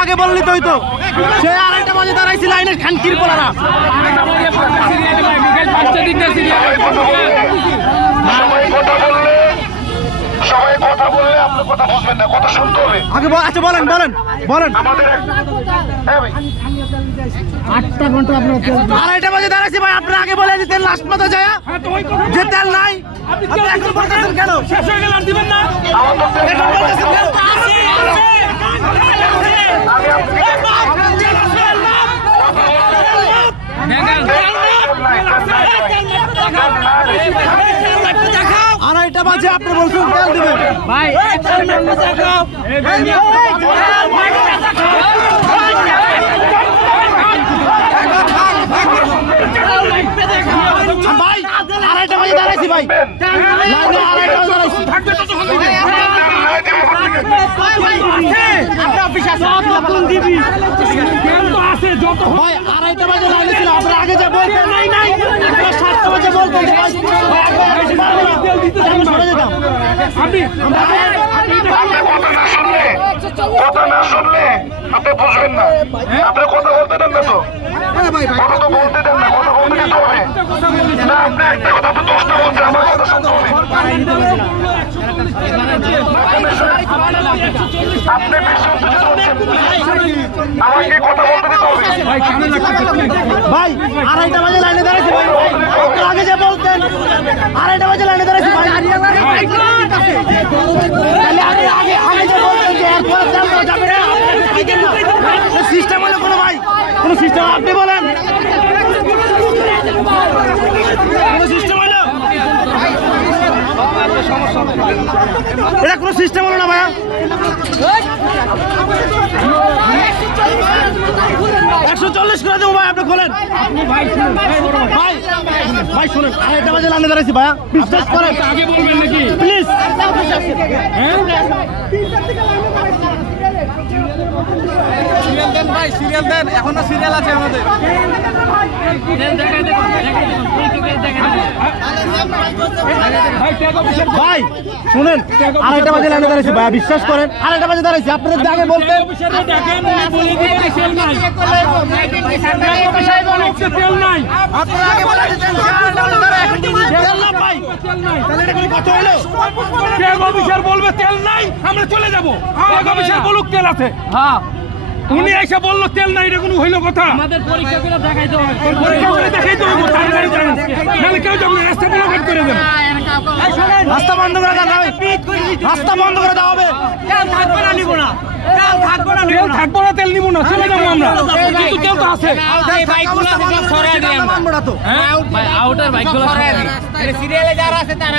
আগে বললি তো হইতো সে আড়াইটা বাজে দাঁড়াইছি লাইনে খানকির পোলারা সবাই কথা বললে আপনি কথা বুঝবেন না, কথা শুনতে হবে আগে। আচ্ছা বলেন আমাদের হ্যাঁ ভাই 8টা ঘন্টা আপনার আড়াইটা বাজে দাঁড়াইছি ভাই, আপনার আগে বলে দিতেন লাস্ট মাথা যায় যে তেল নাই আপনি এখন বলতেছেন কেন? শেষ হয়ে গেল আর দিবেন না এখন বলতেছেন কেন? আড়াইটা বাজে আপনি বলছেন তেল দিবেন ভাই, ভাই আড়াইটা বাজে দাঁড়াইছি ভাই, লাইনে আড়াইটা বাজে দাঁড়াইছি। ভাই আড়াইটা বাজে লাইনে ছিল, আপনার আগে যা বলতেন 7টা বাজে বলতেন সরে যেতাম। কথা না শুনলে আপনি বুঝবেন না, আপনি কথা বলতে দেন না তো, কথা তো বলতে দেন না, কথা বলতে দিতে হবে না। আপনি একটা কথা তো 10টা বলছে, আমার কথা শুনতে হবে। আপনি বেশি উত্তেজিত হচ্ছেন, আমাকে কথা বলতে দিতে হবে। ভাই আড়াইটা বাজে লাইনে দাঁড়াইছি ভাই, আপনার আগে যে বলতেন আড়াইটা বাজে লাইনে দাঁড়াইছি ভাই, তাহলে আগে যে বলতেন যে এরপরে তেল দেওয়া যাবে না, সিস্টেম হলো কোনো ভাই, কোনো সিস্টেম আপনি বলেন কোনো সিস্টেম হলো, এটা কোনো সিস্টেম হলো না ভাইয়া। 140 করে দেবো ভাই, আপনি খোলেন ভাই শুনেন, আড়াইটা বাজে লাইনে দাঁড়াইছি ভাইয়া, বিশ্বাস করেন আগে বলবেন নাকি প্লিজ। সিরিয়াল দেন ভাই, সিরিয়াল দেন, এখনো সিরিয়াল আছে আমাদের। ভাই শুনেন, আড়াইটা বাজে লাইনে দাঁড়াইছি ভাইয়া, বিশ্বাস করেন আড়াইটা বাজে দাঁড়াইছি, আপনাদের আগে বলতেন বলবে তেল নাই, আমরা চলে যাবো। বলুক তেল আছে, উনি এসে বললো তেল নাই, এটা কোনো হইলো কথা? আমাদের পরীক্ষা করে দেখাইতে হবে, নাহলে কেউ যাবে না, রাস্তা ব্লক করে দেবে, রাস্তা বন্ধ করে দেওয়া হবে, রাস্তা বন্ধ করে দেওয়া হবে। তেল থাকবো না, তেল নিবো না, চলে যাবো আমরা, কিন্তু তেল তো আছে। আউটার বাইকগুলো সিরিয়ালে যারা আছে তারা